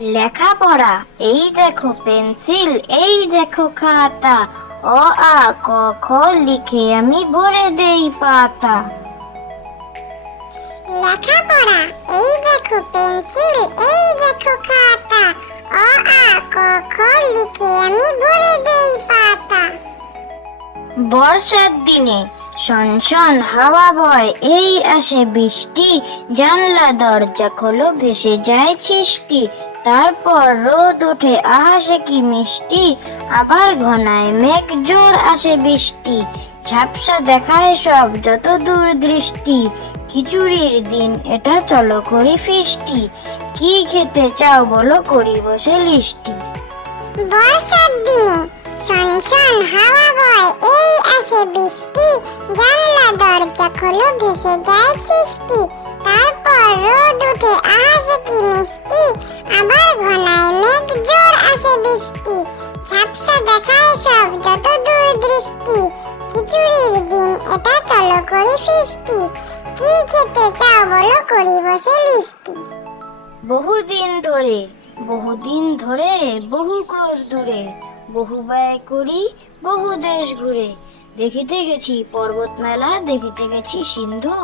লেখাপড়া, এই দেখো পেন্সিল, এই দেখো খাতা, অ আ ক খ লিখে আমি ভরে দেই পাতা। লেখাপড়া, এই দেখো পেন্সিল, এই দেখো খাতা, অ আ ক খ লিখে আমি ভরে দেই পাতা। বর্ষার দিনে শনশন হাওয়া বয়, এই আসে বৃষ্টি, জানলা দরজা খোলো ভেসে যায় ছিষ্টি। তারপর রোদ ওঠে, আহা সে কি মিষ্টি, আবার ঘনায় মেঘ জোর আসে বৃষ্টি। ঝাপসা দেখায় সব যত দূর দৃষ্টি, খিচুড়ির দিন এটা চলো করি ফিস্টি। কি খেতে চাও বলো করি বসে লিস্টি। বর্ষার দিনে শনশন হাওয়া বয়, এই আসে বৃষ্টি, জানলা দরজা খোলো ভেসে যায় ছিষ্টি। তারপর রোদ উঠে, আসে কি মিষ্টি, আবার ঘনায় মেঘ জোর আসে বৃষ্টি। ঝাপসা দেখায় সব যত দূর দৃষ্টি, খিচুড়ির দিন এটা চলো করি ফিস্টি। কি খেতে চাও বলো করি বসে লিস্টি। বহুদিন ধরে, বহুদিন ধরে, বহু ক্রোশ দূরে, বহু ব্যয় করি, বহু দেশ ঘুরে। দেখিতে গেছি পর্বত মেলা, দেখিতে গেছি সিন্ধু,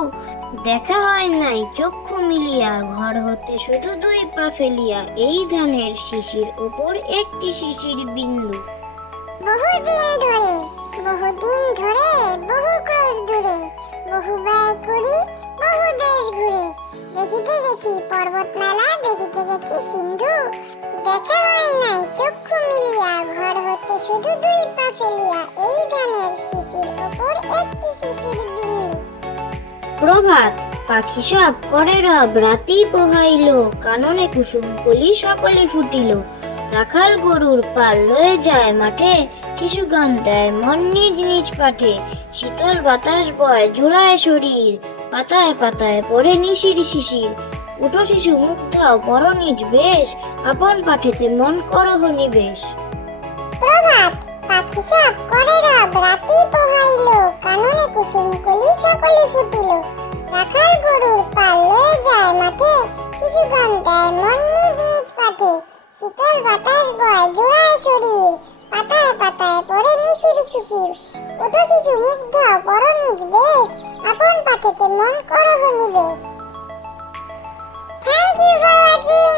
দেখা হয় নাই চক্ষু মিলিয়া, ঘর হতে শুধু দুই পা ফেলিয়া, এই ধানের শিশির ওপর একটি শিশির বিন্দু। বহুদিন ধরে, বহুদিন ধরে, বহু ক্রোশ দূরে, বহু ব্যয় করি, বহু দেশ ঘুরে। দেখিতে গেছি পর্বত মেলা, দেখিতে গেছি সিন্ধু, দেখা হয় নাই চক্ষু মিলিয়া, ঘর হতে শুধু দুই পা ফেলিয়া, এই ধানের শিশির ওপর একটি শিশির বিন্দু। প্রভাত, পাখি সব করে রব, রাতি পোহাইল, কাননে কুসুম কলি সকলে ফুটিল। রাখাল গরুর পাল লয়ে যায় মাঠে, শিশু গান দেয় মন নিজ নিজ পাঠে। শীতল বাতাস বয় জুড়ায় শরীর, পাতায় পাতায় পড়ে নিশির শিশির। উঠো শিশু মুখ দাও পর নিজ বেশ, আপন পাঠেতে মন করহ নিবেশ। প্রভাত, পাখি সব করে রব, রাতি পোহাইল, কাননে কুসুম কলি সকলে ফুটিল। রাখাল গরুর পাল লয়ে যায় মাঠে, শিশু গান দেয় মন নিজ নিজ পাঠে। শীতল বাতাস বয় জোড়ায় শরীর, পাতায় পাতায় পড়ে নিশির শিশির। ওঠো শিশু মুখ দাও পর নিজ বেশ, আপন পাঠেতে মন করহ নিবেশ। Thank you for watching.